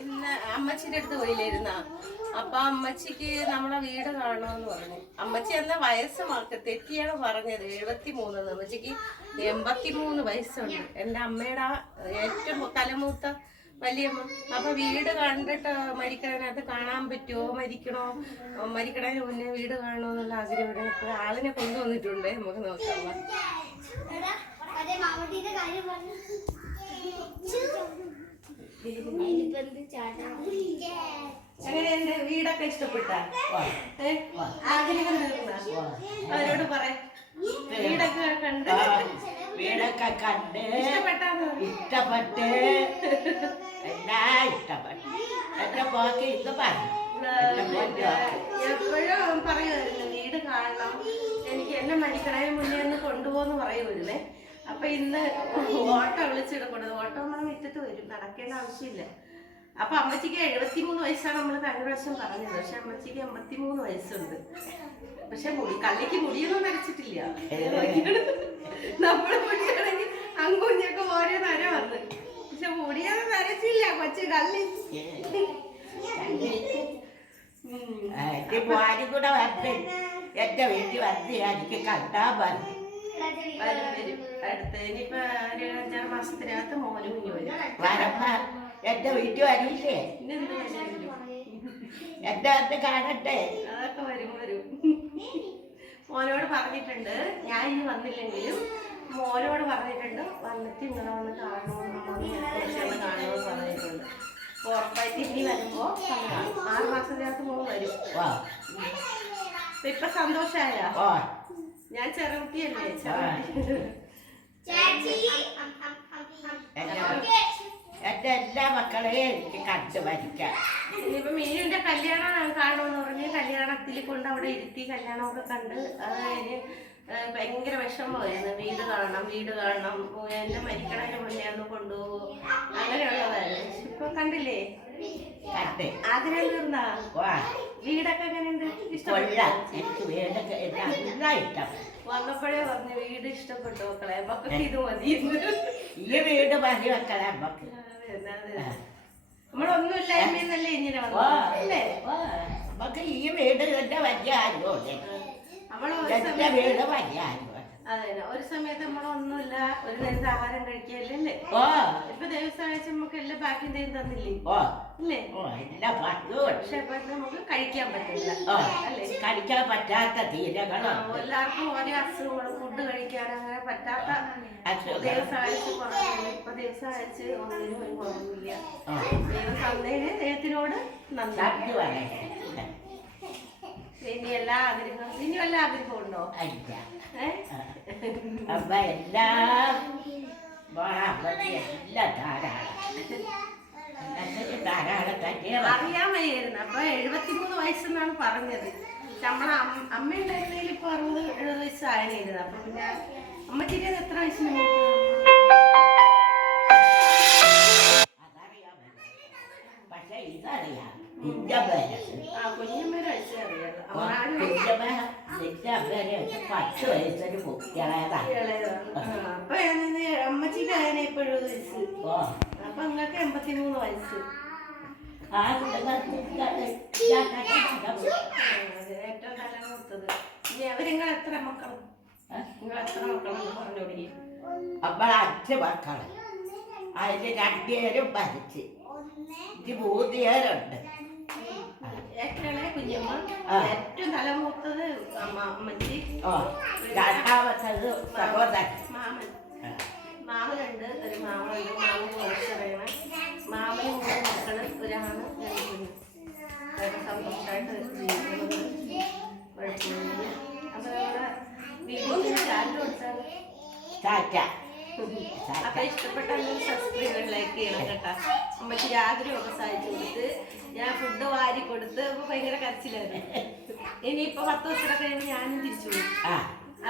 ഇന്ന് അമ്മച്ചിന്റെ അടുത്ത് പോയില്ലായിരുന്ന അപ്പൊ അമ്മച്ചിക്ക് നമ്മളെ വീട് കാണണമെന്ന് പറഞ്ഞു. അമ്മച്ചി എന്ന വയസ്സ് തെറ്റിയാണ് പറഞ്ഞത്, 73. അമ്മച്ചിക്ക് 83 വയസ്സുണ്ട്. എൻ്റെ അമ്മയുടെ ഏറ്റവും തലമൂത്ത വലിയമ്മ. അപ്പൊ വീട് കണ്ടിട്ട് മരിക്കണത് കാണാൻ പറ്റുമോ, മരിക്കണതിന് മുന്നേ വീട് കാണണമെന്നുള്ള ആഗ്രഹം ഇപ്പൊ ആളിനെ കൊണ്ടുവന്നിട്ടുണ്ട്. നമുക്ക് നോക്കാം. എങ്ങനെയുണ്ട് വീടൊക്കെ ഇഷ്ടപ്പെട്ട? ആഗ്രഹം തീർന്ന അവരോട് പറയാം. വീടൊക്കെ കണ്ട് ഇഷ്ടപ്പെട്ട് എല്ലാം ഇഷ്ടപ്പെട്ടു. എന്റെ പോക്ക് ഇത് പറഞ്ഞു എപ്പോഴും പറയുമായിരുന്നു വീട് കാണണം, എനിക്ക് എന്നെ മരിക്കണതിന് മുന്നേ ഒന്ന് കൊണ്ടുപോകുന്നു പറയുമായിരുന്നേ. അപ്പൊ ഇന്ന് ഓട്ടോ വിളിച്ചിടക്കൂടത്. ഓട്ടോ നമ്മളെ മുറ്റത്ത് വരും, നടക്കേണ്ട ആവശ്യമില്ല. അപ്പൊ അമ്മച്ചിക്ക് 73 വയസ്സാണ് നമ്മൾ കഴിഞ്ഞ പ്രാവശ്യം പറഞ്ഞത്. പക്ഷെ അമ്മച്ചിക്ക് 83 വയസ്സുണ്ട്. പക്ഷെ കള്ളിക്ക് മുടിയൊന്നും നരച്ചിട്ടില്ല. നമ്മള് മുടിയാണെങ്കിൽ അങ്ങുഞ്ഞൊക്കെ ഓരോ നര വന്ന്, പക്ഷെ മുടിയൊന്നും നരച്ചില്ല കൊച്ചു കള്ളി. കൂടെ വന്ന് എന്റെ വീട്ടിൽ വന്ന് എനിക്ക് കണ്ടാ പറഞ്ഞു. വരും അടുത്ത് ഇനിയിപ്പോ ഒരു 5-6 മാസത്തിനകത്ത് മോനും കുഞ്ഞു വരും. എന്റെ വീട്ടിൽ വരില്ലേ? എന്റെ അടുത്ത് കാണട്ടെ. അതൊക്കെ വരും. മോനോട് പറഞ്ഞിട്ടുണ്ട്, ഞാൻ ഇനി വന്നില്ലെങ്കിലും മോനോട് പറഞ്ഞിട്ടുണ്ട് വന്നിട്ട് ഇങ്ങനെ വന്ന് കാണണമെന്ന് കാണണമെന്ന് പറഞ്ഞിട്ടുണ്ട്. ഉറപ്പായിട്ട് ഇനി വരുമ്പോ 6 മാസത്തിനകത്ത് മോൻ വരും. ഇപ്പൊ സന്തോഷായ? ഞാൻ ചെറുകുട്ടിയല്ലേ. എന്റെ എല്ലാ മക്കളെയും എനിക്ക് കണ്ടു മരിക്കാം. ഇനിയിപ്പോ മീനുവിന്റെ കല്യാണം കാണുമെന്ന് പറഞ്ഞ് കല്യാണത്തിൽ കൊണ്ട് അവിടെ ഇരുത്തി കല്യാണമൊക്കെ കണ്ട് അത് കഴിഞ്ഞ് ഭയങ്കര വിഷമമായിരുന്നു. വീട് കാണണം എന്നെ മരിക്കണതിന് മുന്നേ ഒന്ന് കൊണ്ടുപോകും അങ്ങനെയുള്ളതായിരുന്നു. ഇപ്പൊ കണ്ടില്ലേ, ആഗ്രഹം തീർന്നാ? വീടൊക്കെ എങ്ങനെയുണ്ട്? വന്നപ്പോഴേ പറഞ്ഞു വീട് ഇഷ്ടപ്പെട്ടു മക്കളെ, മക്കൾക്ക് ഇത് മതി. ഈ വീട് മതി മക്കളെ. നമ്മളൊന്നുമില്ലായ്മന്നല്ലേ ഇങ്ങനെ വന്നല്ലേ. നമുക്ക് ഈ വീട് തന്നെ വലിയ ആരുമല്ലേ, വീട് വലിയ ആരും. അതെ, ഒരു സമയത്ത് നമ്മളൊന്നുമില്ല, ഒരു നേരത്തെ ആഹാരം കഴിക്കല്ലേ. ഇപ്പൊ ദിവസം കഴിച്ച് നമുക്ക് എല്ലാം പാക്കിങ് ചെയ്ത് തന്നില്ലേ അല്ലേ? പക്ഷെ ഇപ്പൊ നമുക്ക് കഴിക്കാൻ പറ്റില്ല അല്ലേ? കഴിക്കാൻ പറ്റാത്ത തീരങ്ങളോ എല്ലാവർക്കും ഓരോ അസുഖങ്ങളും, ഫുഡ് കഴിക്കാൻ അങ്ങനെ പറ്റാത്ത ദിവസം കഴിച്ച് കുറവില്ല. ഇപ്പൊ ദിവസം കഴിച്ച് ഒന്നിനും ഒരു കുറവില്ല. ദൈവം തന്നതിന് ദൈവത്തിനോട് നന്ദി. ഇനി എല്ലാ ആഗ്രഹവും, ഇനി വല്ല ആഗ്രഹം ഉണ്ടോ? അപ്പൊ എല്ലാം അറിയാൻ വയ്യായിരുന്നു. അപ്പൊ 73 വയസ്സെന്നാണ് പറഞ്ഞത്. നമ്മളെ അമ്മയുണ്ടായിരുന്നെങ്കിൽ ഇപ്പൊ 60-70 വയസ്സായിരുന്നു. അപ്പൊ പിന്നെ അമ്മച്ചിക്ക് എത്ര വയസ്സിന് പക്ഷെ ഇതറിയാം, കുഞ്ഞമ്മേരെ വയസ്സേ അറിയാം. 10 വയസ്സിന് കുട്ടികളേതാണ്. അപ്പൊ അമ്മച്ചിക്ക് അതിനെ ഇപ്പൊ 70 വയസ്സ്. അപ്പൊ നിങ്ങൾക്ക് 83 വയസ്സ്. ഏറ്റവും തലമൂത്തത്. ഇനി അവരിങ്ങൾ എത്ര മക്കളും? നിങ്ങൾ എത്ര മക്കളെന്ന് പറഞ്ഞു തുടങ്ങി? നമ്മൾ 5 മക്കള്. അതിന് 2 പേരും മരിച്ച്, 3 പേരുണ്ട്. കുഞ്ഞമ്മ ഏറ്റവും തലമൂത്തത് അമ്മച്ചി, രണ്ടാമത്തത് സഹോദരൻ മാമനുണ്ട്. ഒരു മാമനുണ്ട്. മാമന് കുറച്ചറിയണം. മാമന് 3 മക്കള്, ഒരാണ് 2 കുഞ്ഞ്. അതൊക്കെ സന്തോഷമായിട്ട് ജീവിക്കുന്നത്, കുഴപ്പമില്ല. അപ്പൊ നമ്മുടെ വീട്ടിൽ ചാറ്റ് കൊടുത്താൽ അപ്പൊ ഇഷ്ടപ്പെട്ടെങ്കിൽ സബ്സ്ക്രൈബ് ലൈക്ക് ചെയ്യണം കേട്ടാ. അമ്മക്ക് ആഗ്രഹമൊക്കെ സാധിച്ചു കൊടുത്ത് ഞാൻ ഫുഡ് വാരി കൊടുത്ത് ഭയങ്കര കരച്ചിലായിരുന്നു. ഇനിയിപ്പൊ 10 ദിവസം കഴിഞ്ഞ് ഞാനും തിരിച്ചു പോയി.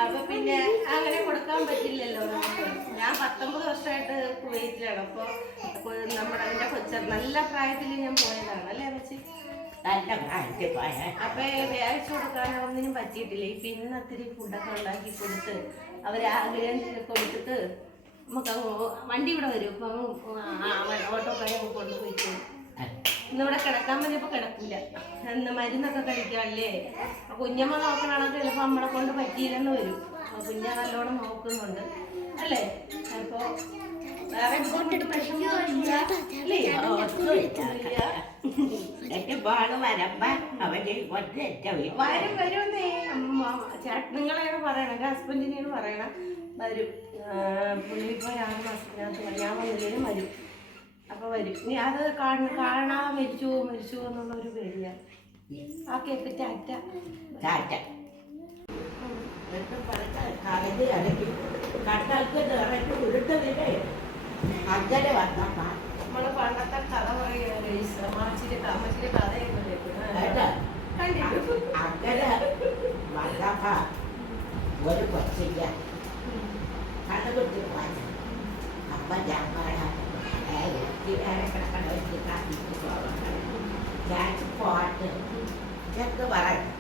അപ്പൊ പിന്നെ അങ്ങനെ കൊടുക്കാൻ പറ്റില്ലല്ലോ നമുക്ക്. ഞാൻ 19 വർഷമായിട്ട് കുവൈറ്റിലാണ്. അപ്പൊ നമ്മുടെ എന്റെ കൊച്ച നല്ല പ്രായത്തിൽ ഞാൻ പോയതാണ് അല്ലേ അമ്മച്ചി? അപ്പൊ വ്യാഴ്ച കൊടുക്കാൻ ഒന്നിനും പറ്റിയിട്ടില്ല. പിന്നെ ഒത്തിരി ഫുഡൊക്കെ ഉണ്ടാക്കി കൊടുത്ത് അവരാഗ്രഹം കൊടുത്തിട്ട് നമുക്ക് വണ്ടി ഇവിടെ വരും. ഇപ്പം ഓട്ടോക്കാരെ കൊണ്ടുപോയിട്ട് ഇന്നിവിടെ കിടക്കാൻ പറഞ്ഞപ്പോ കിടക്കൂല. എന്ന് മരുന്നൊക്കെ കഴിക്കാല്ലേ. കുഞ്ഞമ്മ നോക്കണാണെങ്കിൽ ചിലപ്പോ നമ്മളെ കൊണ്ട് പറ്റിയില്ലെന്ന് വരും. കുഞ്ഞ നല്ലോണം നോക്കുന്നുണ്ട് അല്ലേ. അപ്പൊ വേറെ ബുദ്ധിമുട്ടും വിഷമൊന്നുമില്ല അല്ലേ? വരുമെന്നേ നിങ്ങളെയാണ് പറയണം. എൻ്റെ ഹസ്ബൻഡിനെയാണ് പറയണം വരും. പുള്ളി ഇപ്പോൾ 6 മാസത്തിനകത്ത് ഞാൻ വന്നില്ലേലും വരും. അപ്പോൾ വരും. ഇനി അത് കാണാൻ മരിച്ചു എന്നുള്ളൊരു പേടിയാണ്. ആ കേക്ക് ടാറ്റ ടാറ്റ അങ്ങനെ വന്നപ്പ നമ്മള് പണ്ടത്തെ കഥ പറയുകയാണ്. അമ്മച്ചിയുടെ കഥയൊക്കെ കണ്ടിട്ടു. അങ്ങനെ വന്നപ്പ ഒരു കൊച്ചില്ല കണ്ടുപിടിച്ച് പോയി. അപ്പൊ ഞാൻ പറയാൻ പോട്ട് എന്ന് പറഞ്ഞു.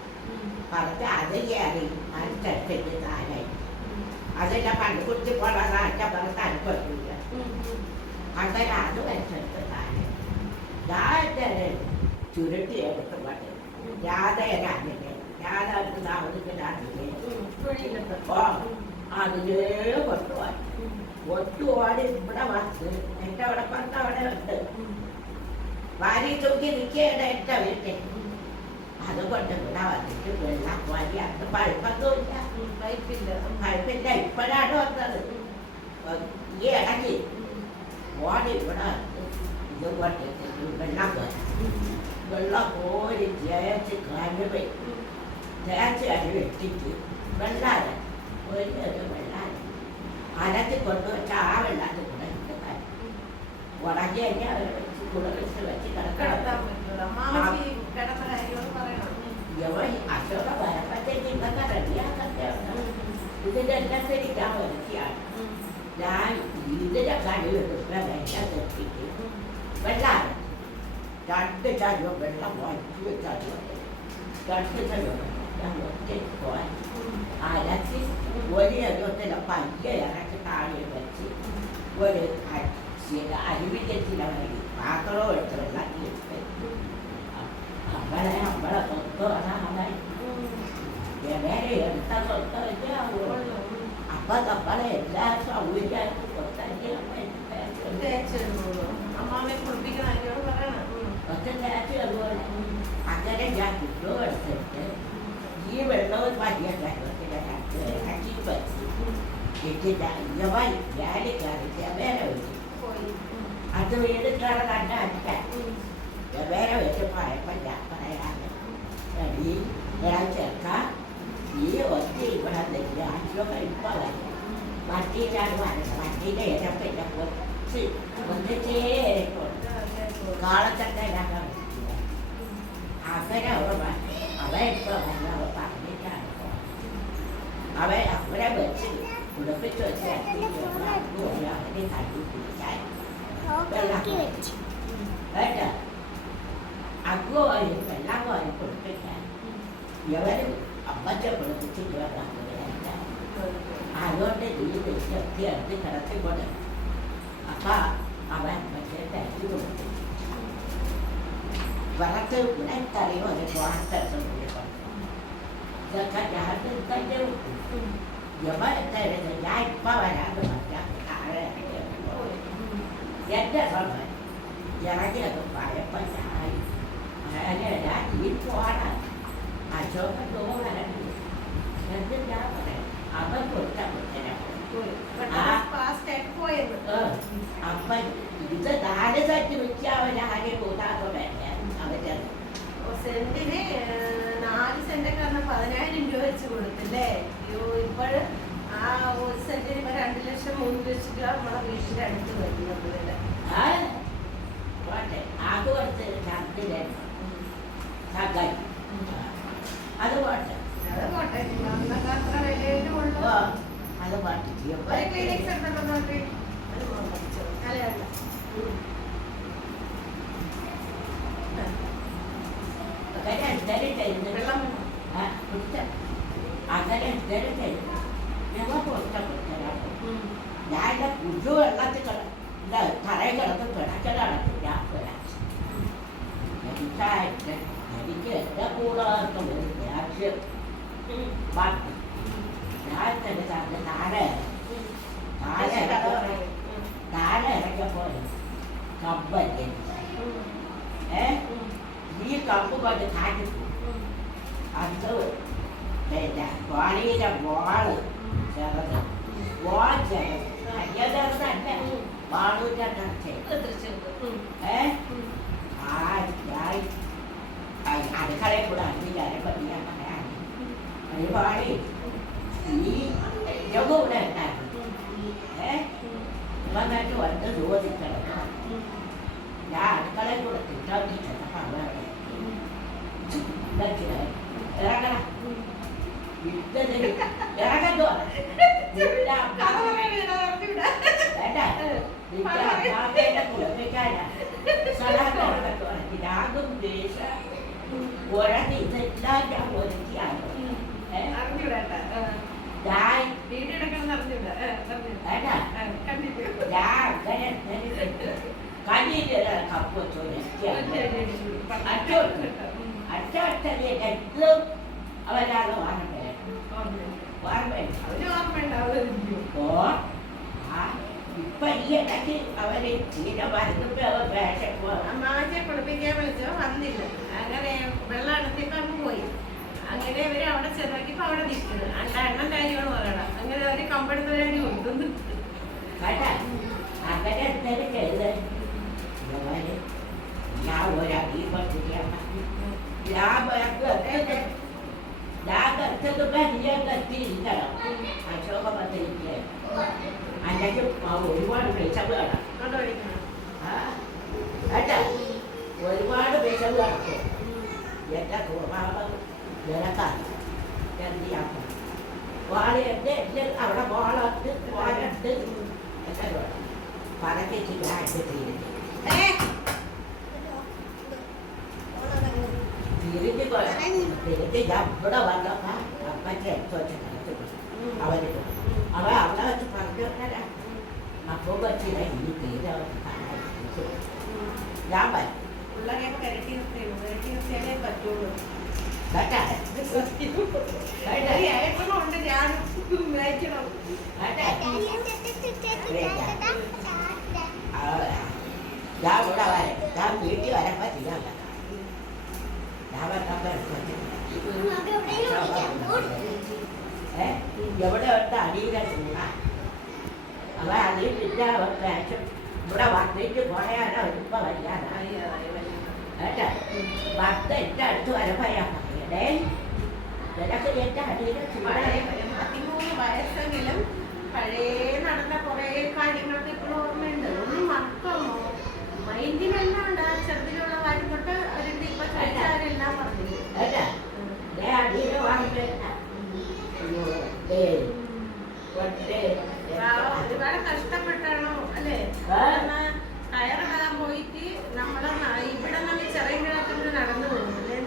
പറഞ്ഞ് അത് കയറി അടുത്തെടുത്തിട്ട് താനായി. അതെല്ലാം കണ്ടുപിടിച്ച് പോകാൻ പറഞ്ഞ അനുഭവിക്കില്ല. അങ്ങനെ അത് വെച്ചെടുത്ത് താനെ ഞാൻ ചുരുട്ടി എടുത്ത് പറഞ്ഞു. രാധേരാണില്ലേ രാധക്ക് താമസിക്കലാണില്ലേ അതിലേ കൊണ്ടുപോയി. ഒട്ടുപാടി ഇവിടെ വന്ന് എൻ്റെ അവിടെ പണ്ട് അവിടെ ഉണ്ട്. വാരി തൂക്കി നിൽക്കുകയാണ് എൻ്റെ വീട്ടിൽ. അതുകൊണ്ട് ഇവിടെ വന്നിട്ട് വെള്ളം വാരി അന്ന് പഴുപ്പൊന്നുമില്ല. പഴുപ്പില്ല. ഇപ്പോഴാണ് വന്നത്. ഈ ഇടയ്ക്ക് ഓടി ഇവിടെ ഇതുകൊണ്ട് വെള്ളം പോയി. വെള്ളം കോരി തേച്ച് കരുവി തേച്ച് വെട്ടിട്ട് വെള്ളം ഒരു വെള്ളം അലത്തി കൊണ്ടുവച്ച ആ വെള്ളത്തിൽ കൂടെ ഉടങ്ങി കഴിഞ്ഞാൽ കുടവെച്ച് വെച്ച് കിടക്കാൻ അശോക വരപ്പത്തേക്ക് ഇതൊക്കെ റെഡിയാക്കട്ടെ. ഇതിൻ്റെ എല്ലാം ശരിക്കാൻ വരുത്തിയാണ് ഞാൻ ഇതിൻ്റെ കഴിവെടുക്കുക. വെള്ളം തെറ്റിട്ട് വെള്ളം 2 ചാലോ വെള്ളം വാങ്ങി വെച്ചാലോ 2 ചാലോ ഞാൻ ഒറ്റയ്ക്ക് പോകാൻ അലത്തി ഒരു യോഗത്തിൽ പയ്യെ ഇറക്കി താഴെ വെച്ച് ഒരു അരുവിൻ്റെ ചില വഴി പാത്രവും എടുത്ത് വെള്ളത്തിൽ നമ്മളെ സ്വത്ത് അവൻ വേറെ എടുത്ത സ്വത്ത് വെച്ചാകുള്ളൂ. അപ്പൊ നമ്മളെ എല്ലാ സൗകര്യമായിട്ട് ഒറ്റ തേച്ച് അതുപോലെ അങ്ങനെ ഞാൻ കുറ്റോ എടുത്തിട്ട് ഈ വെള്ളവും വലിയ ഇറക്കി വെച്ച് ഇട്ടിട്ട് വേലി കയറി വേറെ വെച്ചു. അത് വീടിട്ടാണ് കണ്ട അടിക്കാൻ വേറെ വെച്ച് പോയപ്പോൾ ഞാൻ പറയാതെ ചേർക്ക ഈ ഒറ്റ ഇവിടെ നിന്ന് അഞ്ചൊക്കെ ഇപ്പൊ വരും. വണ്ടിയിലാണ് വരുന്നത്. വണ്ടിയുടെ ഇരപ്പില്ല കുറച്ച് ഒന്നിച്ചേരിക്കും കാളത്തട്ട അങ്ങനെ അവ ഇപ്പൊ വന്നവ പറഞ്ഞിട്ടാണ് അവരെ വെച്ച് കുളിപ്പിച്ച് വെച്ച് അവരെ തട്ടി പിടിക്കാൻ കേട്ടോ. അഗ്ഗോ വെള്ളം കോരി കുളിപ്പിക്കാൻ ഇവര് അമ്മച്ച കുളിപ്പിച്ചിട്ട് വരാൻ അതുകൊണ്ട് ഈ വെച്ചൊക്കെ എടുത്ത് കിടത്തിക്കൊണ്ട് അപ്പൊ അവൻ മറ്റേ തട്ടി കൊടുത്തു. വറത്ത് കറിയും ഒരു വാർത്തെടുത്ത് ഇതൊക്കെ ഞാൻ തന്നെ യവനെത്തായിരുന്നു. ഞാൻ ഇപ്പൊ വരാതെ പറഞ്ഞാൽ താഴെ എൻ്റെ സമയം ഇറങ്ങിയത് പഴപ്പം ഞാൻ ഞാൻ ഈ പോകാൻ അശോകൻ തോന്നണം എന്ന് ഞാൻ പറയാം. അവൻ കൊടുത്ത അപ്പൊ ഇത് 4 സെന്റ് വെച്ച് അവൻ ആരെ കൂട്ടാതെ അവൻ്റെ സെന്റിന് 4 സെന്റൊക്കെ 10,000 രൂപ വെച്ച് കൊടുത്തില്ലേ. ഇപ്പോഴ് ആ 1 സെന്റിന് 2 ലക്ഷം 3 ലക്ഷം രൂപ നമ്മളെ വീട്ടിന്റെ അടുത്ത് വരുന്നുണ്ട്. അത് കുറച്ച് ചത്തില്ലേ അത് പോട്ടെ അത് പോട്ടെ. അത്ര വിലയിലും ഉള്ളു. അത് പാട്ടി ക്ലിനിക്സ് എടുത്തോ നോക്കി അല്ല അങ്ങനെ ഞങ്ങൾ പൊട്ടപ്പെട്ടതാണ്. ഞാൻ എൻ്റെ പുതു വെള്ളത്തിൽ തറയിൽ കിടന്ന് കിടക്കലാണ് ഞാൻ കുറച്ച് ബാക്കി ഞാൻ തന്നെ താഴെ ഇറക്കിയപ്പോൾ കമ്പല്ലേ ഈ കമ്പ് കൊണ്ട് കാറ്റി അത് വാണിയുടെ വാള് ചെറുത് വാൾ ചെറുത് തന്നെ വാളൂറ്റ അടുക്കളയിൽ കൂടെ അഞ്ചിക്കാരെ പറ്റിയാൽ പറയാൻ ഒരുപാട് ഈ യോഗ ഇവിടെ ഉണ്ടായിരുന്നു വന്നിട്ട് വന്ന് ചോദിക്കണം ഞാൻ അടുക്കളയിൽ കൂടെ തിട്ടാക്കി ചെന്നപ്പോൾ അവിടെ ഇറങ്ങണം ഇറങ്ങോ രാഗം ദേശ ഒരട്ടി ഇതെല്ലാം ഞാൻ ഒരുക്കിയാണ് കപ്പ് അച്ഛനും അവരാണ് ഇപ്പൊ ഈ ഇടയ്ക്ക് അവര് ഇങ്ങനെ വരുന്നപ്പോ അവർ അമ്മാവനെ കുളിപ്പിക്കാൻ വിളിച്ചോ വന്നില്ല അങ്ങനെ വെള്ളം എടുത്തിട്ട് അങ്ങ് പോയി അങ്ങനെ ഇവര് അവിടെ ചെറുക്കിപ്പോ അവിടെ നിൽക്കുന്നത് എണ്ണം കാര്യമാണ് പറയണം അങ്ങനെ അവര് കമ്പെടുത്ത കാര്യം കൊണ്ടുവന്നു അങ്ങനെ എന്തൊക്കെ ഞാൻ ഒരീ ഞാൻ കത്തിയിരിക്കണം അശോകപത്തിരിക്കുക അല്ലെങ്കിൽ ഒരുപാട് വിഷവ് കാണാം കേട്ടാ ഒരുപാട് വിഷവ് കാണക്കും എൻ്റെ സ്വഭാവം വിലക്കാണ് എന്തിയാക്കും വാളയുണ്ട് അവിടെ വാളുണ്ട് വാലുണ്ട് എന്നോ പറഞ്ഞ് ചെയ്യാണ്ട് തിരിഞ്ഞ് ഞാൻ ഇവിടെ വന്നപ്പോ അമ്മയ്ക്ക് അവര് അവളെ വെച്ച് പറഞ്ഞാ അപ്പൊ പറ്റില്ല ഇനി തീരെ ഞാൻ വരും പിള്ളേരെയൊക്കെ വരട്ടി നിർത്തിയാലേ പറ്റുള്ളൂ ഉണ്ട് ഞാൻ വായിക്കണം ഞാൻ ഇവിടെ വരാം ഞാൻ വീട്ടിൽ വരാൻ ചെയ്യാൻ എവിടെ ഉണ്ട് അടിയിലെ ചൂടാ അവ അതിൽ പിന്നെ വേഷം ഇവിടെ വന്നിട്ട് പോയാലോ ഇപ്പൊ വയ്യാതായി കേട്ടോ ഭക്ത എൻ്റെ അടുത്ത് വരപ്പയാ പറയടേ നിനക്ക് എൻ്റെ അടിയിലെ ചൂടാ 13 വയസ്സെങ്കിലും പഴയ നടന്ന കുറെ കാര്യങ്ങൾക്ക് ഇപ്പോഴും ഓർമ്മയുണ്ട് ഒന്നും മറക്കാമോ മൈൻഡിലെല്ലാം ഉണ്ട് ആ ചെറുതിലുള്ള കാര്യം തൊട്ട് അവരുടെ ഇപ്പൊ ചോദിച്ചാരെല്ലാം പറഞ്ഞു കേട്ടാ അടിയിലെ വാങ്ങി ഒരുപാട് കഷ്ടപ്പെട്ടാണോ അല്ലേ കയറിടാൻ പോയിട്ട് നമ്മളെ ഇവിടെ നമ്മൾ ചെറിയ കിഴക്കിന് നടന്നു പോകും അല്ലേ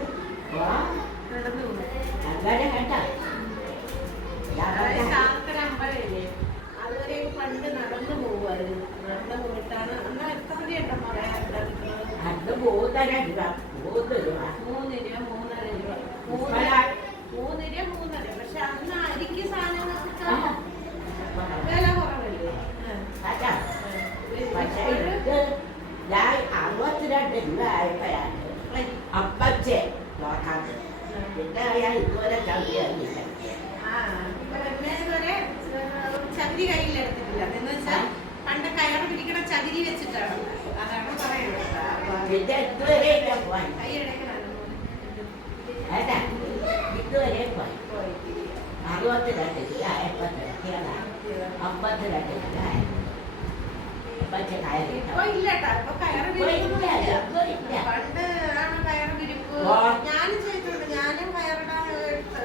നടന്നു പോകും ശാസ്ത്ര അമ്പലല്ലേ അതുവരെ പണ്ട് നടന്നു പോകുമായിരുന്നു നടന്നു പോയിട്ടാണ് എന്നാൽ എത്ര മണിയുണ്ടോ പറയാൻ 3 രൂപ 3.5 രൂപ 3.5 പക്ഷെ അന്ന് അരിക്ക് സാധനങ്ങൾക്ക് വില കുറവല്ലേ പക്ഷേ ഞാൻ 62 രൂപ ആയപ്പോഴാണ് അപ്പച്ചെ നോക്കാറ് പിന്നെ അയാൾ ഇതുവരെ ചവിട്ടിയില്ല ഇതുവരെ ചകിരി കയ്യിലെടുത്തിട്ടില്ല എന്ന് വെച്ചാൽ പണ്ട് കയറ് പിടിക്കണ ചകിരി വെച്ചിട്ടാണ് അതാണ് പറയുന്നത് പിന്നെ ഇതുവരെ പോയി കൈയടക്കണം ഇതുവരെ പോയി 62 രൂപ ആയപ്പോ നിർത്തിയതാണ് 52 രൂപ ഇപ്പൊ ഇല്ലട്ടാ ഇപ്പൊ കയറ് പണ്ട് ആണ് കയറ് പിരിപ്പ് ഞാനും ചെയ്തിട്ടുണ്ട് ഞാനും കയറിടാൻ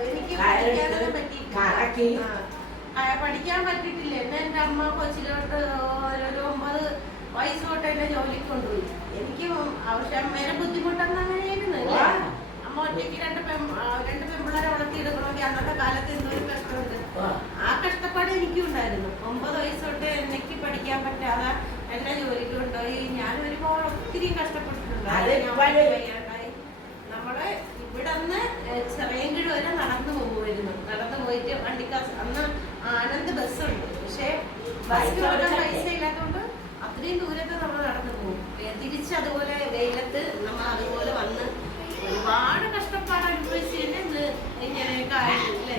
എനിക്ക് പഠിക്കാനൊന്നും പറ്റിയിട്ടില്ല പഠിക്കാൻ പറ്റിയിട്ടില്ല എന്റെ അമ്മ കൊച്ചിലോട്ട് ഒരു 9 വയസ്സ് തൊട്ട് എന്നെ ജോലിക്ക് കൊണ്ടുപോയി എനിക്ക് ആവശ്യം വേറെ ബുദ്ധിമുട്ടൊന്നും അങ്ങനെയായിരുന്നു അമ്മ ഒറ്റയ്ക്ക് രണ്ട് പെൺപിള്ളേരെ വളർത്തിയെടുക്കണമെങ്കിൽ അന്നത്തെ കാലത്ത് എന്തൊരു കഷ്ടമുണ്ട് ആ കഷ്ടപ്പാട് എനിക്കും ഉണ്ടായിരുന്നു 9 വയസ്സ് തൊട്ട് എനിക്ക് പഠിക്കാൻ പറ്റാതെ എന്നെ ജോലിക്ക് കൊണ്ടുപോയി ഞാൻ ഒരുപാട് ഒത്തിരി കഷ്ടപ്പെട്ടിട്ടുണ്ട് നമ്മള് ഇവിടെ നിന്ന് ചെറിയങ്കിഴ് വരെ ആനന്ദ് ബസ്സുണ്ട്. പക്ഷെ ബസ്സിന് പോകാൻ പൈസ ഇല്ലാത്തതുകൊണ്ട് അത്രയും ദൂരത്ത് നമ്മൾ നടന്നു പോകും. തിരിച്ച് അതുപോലെ വെയിലത്ത് നമ്മൾ അതുപോലെ വന്ന് ഒരുപാട് കഷ്ടപ്പാട് അനുഭവിച്ച് തന്നെ ഇങ്ങനെയൊക്കെ ആയില്ലേ.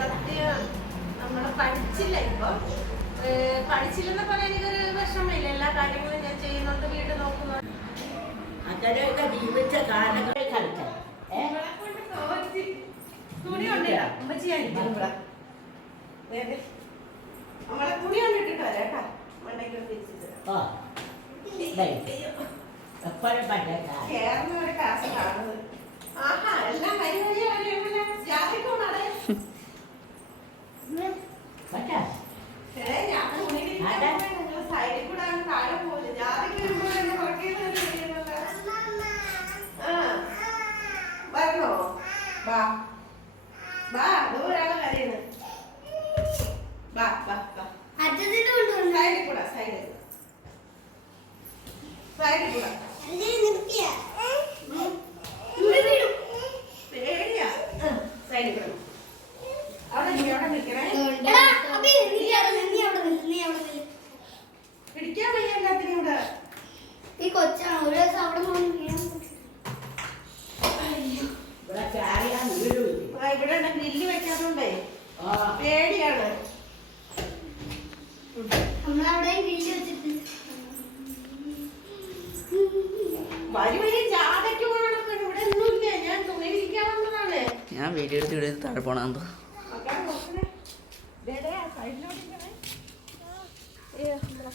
സത്യം നമ്മള് പഠിച്ചില്ല. ഇപ്പൊ പഠിച്ചില്ലെന്ന് പറയാൻ എനിക്കൊരു വിഷമമില്ല. എല്ലാ കാര്യങ്ങളും ഞാൻ ചെയ്യുന്നുണ്ട്, വീട് നോക്കുന്നു. അങ്ങനെയൊക്കെ ജീവിച്ച കാലങ്ങളിൽ കളിക്കാം. തുണി കൊണ്ടിടാം. ഉമ്മച്ചിയായിരിക്കും ഇവിടെ. നമ്മളെ തുണി കൊണ്ടിട്ടിട്ട് വരാം കേട്ടാ. മണ്ടയ്ക്ക് തിരിച്ചിട്ട് എപ്പോഴും പറ്റേക്കാം. കേറുന്ന ഒരു കാശ് കാണുന്നത്. ആഹാ, എല്ലാം വരി വരിയാണല്ലോ. ജാതിക്കൊണ്ടാണ് ഞാൻ തുണി സൈഡിൽ കൂടെ താഴെ പോലും ജാതിക്ക് വരണോ? ബാ ബാ, ദൂരാണ് കരയുന്നത്. ബാ ബാ ബാ, സൈഡിൽ കൂടെ സൈഡിൽ കൂടെ പേടിയാ. സൈഡിൽ കൂടെ അവിടെ നിൽക്കണേ. പിടിക്കാൻ വയ്യ എല്ലാത്തിനും ഇവിടെ. ഈ കൊച്ചാണ് ഒരു ദിവസം അവിടെ ഇവിടെ ഗ്രില്ല് വെക്കാത്തോണ്ടേ പേടിയാണ്. നമ്മളവിടെ ഗ്രില്ല് വെച്ചിട്ട് വരി വരി ജാതയ്ക്ക് പോകണം. ഇവിടെ ഒന്നുമില്ല. ഞാൻ തുണി വിരിക്കാൻ വന്നതാണ്. ഞാൻ വീഡിയോ എടുത്ത് ഇവിടെ താഴെ പോണെന്തോ.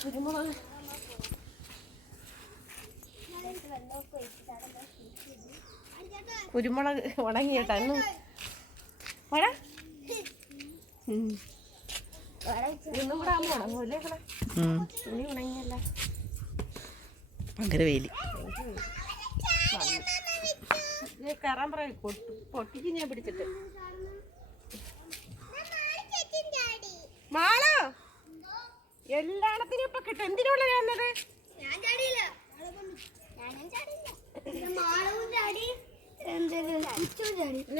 കുരുമുളക് കുരുമുളക് ഉണങ്ങിയിട്ടാ ഇന്നും ഇന്നും കൂടെ ആകുമ്പോൾ ഉണങ്ങൂല്ലേ? തുണി ഉണങ്ങിയല്ല. ഭയങ്കര വെയില്. കയറാൻ പറയും. പൊട്ടിക്ക് ഞാൻ പിടിച്ചിട്ട്. മാളോ, എല്ലായിടത്തിനും ഇപ്പൊ കിട്ടും. എന്തിനുള്ള വന്നത്?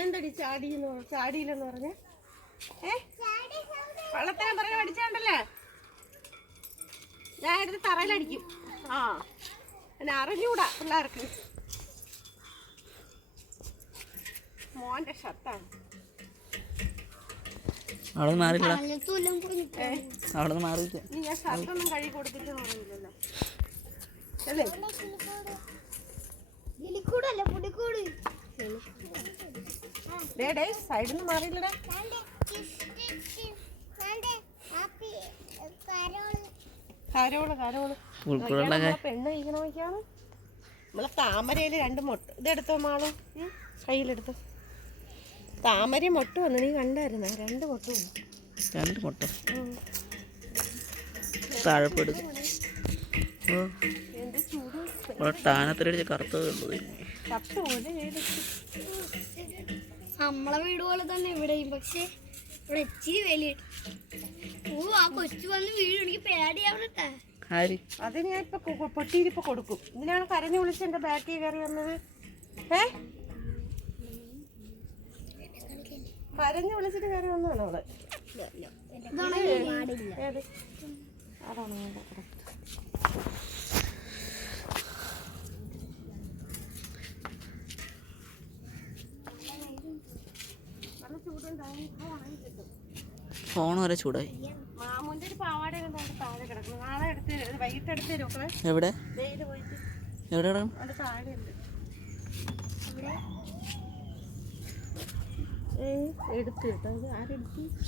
എന്തടി ചാടിയില്ലെന്ന് പറഞ്ഞ? വള്ളത്തിനെ പറഞ്ഞ പഠിച്ചാണ്ടല്ലേ ഞാൻ എടുത്ത് തറയിലടിക്കും. ആ, എന്നെ അറിഞ്ഞൂടാ പിള്ളേർക്ക്. മോന്റെ ഷർട്ടാണ്. അവിടെ മാറില്ല. അവിടെ മാറിയില്ല. നീ ഞാൻ ഷർട്ടൊന്നും കഴുകി കൊടുത്തിട്ട് പറയില്ലല്ലോ അല്ലേ? സൈഡിൽ നിന്ന് മാറിയില്ലടാ. പെണ്ണ് കഴിക്കണമൊക്കെയാണ്. നമ്മളെ താമരയില് 2 മൊട്ട്. ഇതെടുത്തോ മാളും, കയ്യിലെടുത്തോ. താമര മൊട്ട് വന്നു. നീ കണ്ടായിരുന്ന 2 മൊട്ട് വന്നു. 2 മുട്ട താഴെപ്പെടും. എന്ത് ചൂട്. ടാനത്തിലടിച്ച് കറുത്തത് കണ്ടത്. നമ്മളെ വീട് പോലെ തന്നെ ഇവിടെയും. പക്ഷെ ഇവിടെ ഇച്ചിരി വലിയ ആ കൊച്ചു വന്ന് വീട് എനിക്ക് പേടിയാവണട്ടെ. അത് ഞാൻ ഇപ്പൊ പൊട്ടിയിരിപ്പൊ കൊടുക്കും. ഇതിനാണ് കരഞ്ഞു വിളിച്ച് എന്റെ ബാക്കിൽ കയറി വന്നത്. കരഞ്ഞു വിളിച്ചിട്ട് കയറി വന്നതാണ് അവള്. അതാണ് ഫോൺ വരെ ചൂടായി. മാമുന്റെ ഒരു പാവാട താഴെ കിടക്കുന്നു. നാളെ എടുത്ത് വൈകിട്ട് എടുത്ത് തരും. എവിടെ പോയിട്ട് എവിടെ താഴെ ഉണ്ട്.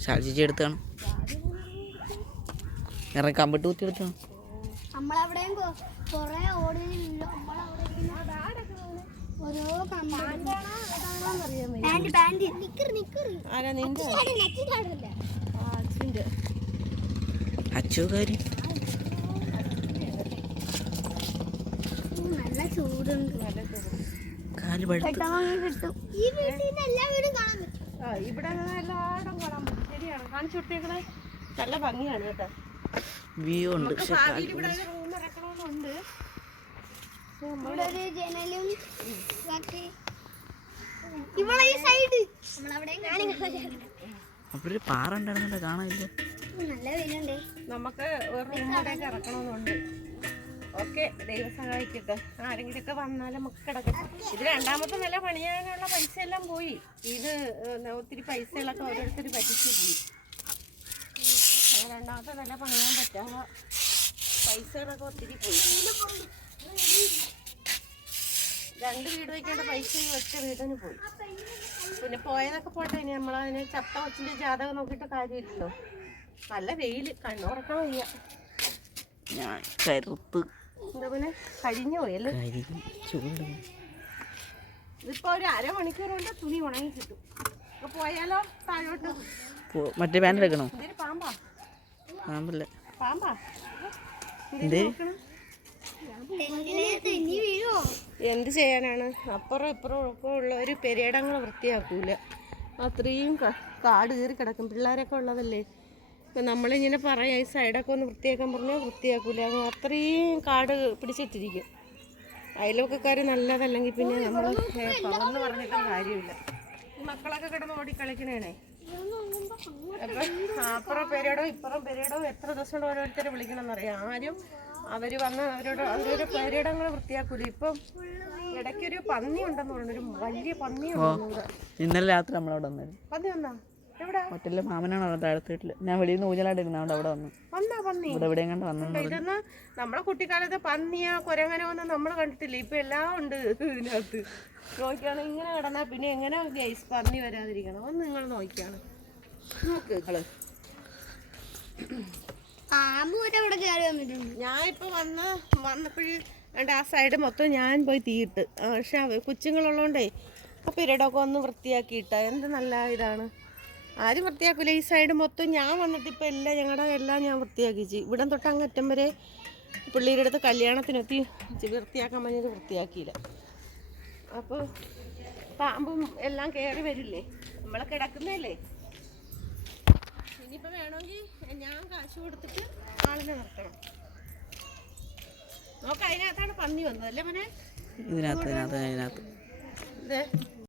ഷാജിജി എടുത്താണ്. ഇറങ്ങി കമ്പിട്ട് കുത്തി എടുത്താണ്. നമ്മളവിടെയും കൊറേ ഓടിയില്ലോ. ഓരോ അച്ചുകാരി നല്ല ചൂടുണ്ട്. കാല് പഴുത്ത് കിട്ടും. ഈ വീട്ടിൽ എല്ലാ വീടും കാണാൻ പറ്റും. ഇവിടെ എല്ലായിടും കാണാൻ പറ്റും. ശരിയാണ്, കാണിച്ചു കൊടുത്തേക്കണേ. നല്ല ഭംഗിയാണ് കേട്ടോ. വ്യൂ ഉണ്ട്. ഇവിടെ റൂം ഇറക്കണമെന്നുണ്ട്. ഇവിടെ ഒരു ജനലും ബാക്കി ഇവിടെ ഈ സൈഡ് നമ്മളവിടെ അവിടെ ഒരു പാറ ഉണ്ടായിരുന്നല്ലോ, കാണാനില്ല. നല്ല വെയിലുണ്ടേ. നമുക്ക് ഒരു റൂമിലേക്ക് ഇറക്കണമെന്നുണ്ട്. ഓക്കെ, ദൈവം സഹായിക്കട്ടെ. ആരെങ്കിലുമൊക്കെ വന്നാലും നമുക്ക് കിടക്കാം. ഇത് രണ്ടാമത്തെ നില പണിയാനുള്ള പൈസ എല്ലാം പോയി. ഇത് ഒത്തിരി പൈസകളൊക്കെ ഓരോരുത്തർ പറ്റിച്ചു പോയി. രണ്ടാമത്തെ നില പണിയാൻ പറ്റാതെ പൈസകളൊക്കെ ഒത്തിരി പോയി. 2 വീട് വയ്ക്കേണ്ട പൈസ ഒറ്റ വീടിന് പോയി. പിന്നെ പോയതൊക്കെ പോട്ടെ, ഇനി നമ്മളതിന് ചത്ത കൊച്ചിൻ്റെ ജാതകം നോക്കിയിട്ട് കാര്യമില്ലല്ലോ. നല്ല വെയിൽ, കണ്ണുറക്കാൻ വയ്യ. ഞാൻ കരുത്ത് എന്താ പിന്നെ കഴിഞ്ഞു പോയല്ലേ. ചൂട് ഇതിപ്പോ ഒരു അരമണിക്കൂർ കൊണ്ട് തുണി ഉണങ്ങി കിട്ടും. അപ്പൊ പോയാലോ താഴോട്ട്? മറ്റേ പാൻ്റ് എടുക്കണോ? ഇതൊരു പാമ്പാ. പാമ്പല്ല. പാമ്പാ എന്തേ? എന്ത് ചെയ്യാനാണ്? അപ്പുറം ഇപ്പുറം ഒക്കെ ഉള്ള ഒരു പെരേടങ്ങൾ വൃത്തിയാക്കൂല. അത്രയും കാട് കയറി കിടക്കും. പിള്ളേരൊക്കെ ഉള്ളതല്ലേ. ഇപ്പം നമ്മളിങ്ങനെ പറയാം ഈ സൈഡൊക്കെ ഒന്ന് വൃത്തിയാക്കാൻ പറഞ്ഞാൽ വൃത്തിയാക്കൂല. അത്രയും കാട് പിടിച്ചിട്ടിരിക്കും. അയൽവക്കക്കാർ നല്ലതല്ലെങ്കിൽ പിന്നെ നമ്മൾ പറന്ന് പറഞ്ഞിട്ടും കാര്യമില്ല. ഈ മക്കളൊക്കെ കിടന്ന് ഓടിക്കളിക്കണേണേ. അപ്പം അപ്പുറം പെരേടോ ഇപ്പുറം പെരേടോ എത്ര ദിവസം കൊണ്ട് ഓരോരുത്തരെ വിളിക്കണമെന്നറിയാം. ആരും അവർ വന്ന് അവരുടെ പെരേടങ്ങൾ വൃത്തിയാക്കൂല. ഇപ്പം ഇടയ്ക്കൊരു പന്നി ഉണ്ടെന്ന് പറഞ്ഞു, ഒരു വലിയ പന്നി ഉണ്ടെന്ന്. ഇന്നലെ രാത്രി നമ്മളവിടെ വന്നായിരുന്നു. പന്നി വന്നാ? എവിടെ? മറ്റേ മാമനാണ് അവിടെ താഴത്തെ വീട്ടിൽ. ഞാൻ വെളിയിൽ നിന്ന് ഊഞ്ഞലാണ്ടിരുന്ന അവിടെ വന്നു. വന്നാ പന്നി? ഇവിടെ എവിടെയും കണ്ട് വന്നു. ഇതൊന്ന് നമ്മളെ കുട്ടിക്കാലത്ത് പന്നിയോ കുരങ്ങനോ ഒന്നും നമ്മൾ കണ്ടിട്ടില്ല. ഇപ്പൊ എല്ലാം ഉണ്ട് ഇതിനകത്ത്. നോക്കിയാണ് ഇങ്ങനെ കിടന്നാ പിന്നെ എങ്ങനെ ഗൈസ് പന്നി വരാതിരിക്കണം? ഒന്ന് നിങ്ങൾ നോക്കിയാണ് നോക്ക് നിങ്ങള്. ഞാൻ ഇപ്പൊ വന്നപ്പോഴും ആ സൈഡ് മൊത്തം ഞാൻ പോയി തീയിട്ട്. പക്ഷെ കൊച്ചുങ്ങളുള്ളതുകൊണ്ടേ ആ പിരീഡൊക്കെ ഒന്ന് വൃത്തിയാക്കിയിട്ട എന്ത് നല്ല ഇതാണ്. ആരും വൃത്തിയാക്കില്ല. ഈ സൈഡ് മൊത്തം ഞാൻ വന്നിട്ട് ഇപ്പം എല്ലാം ഞാൻ വൃത്തിയാക്കിച്ച്. ഇവിടം തൊട്ട് അങ്ങറ്റം വരെ പിള്ളേരുടെ അടുത്ത് കല്യാണത്തിനൊത്തി വൃത്തിയാക്കാൻ പറഞ്ഞത് വൃത്തിയാക്കിയില്ല. അപ്പോൾ പാമ്പും എല്ലാം കയറി വരില്ലേ, നമ്മളെ കിടക്കുന്നതല്ലേ. ഇനിയിപ്പോൾ വേണമെങ്കിൽ ഞാൻ കാശ് കൊടുത്തിട്ട് ആളിനെ നിർത്തണം. നോക്കാം, അതിനകത്താണ് പന്നി വന്നത് അല്ലേ മോനെ? ഇതിനകത്ത് ഇതേ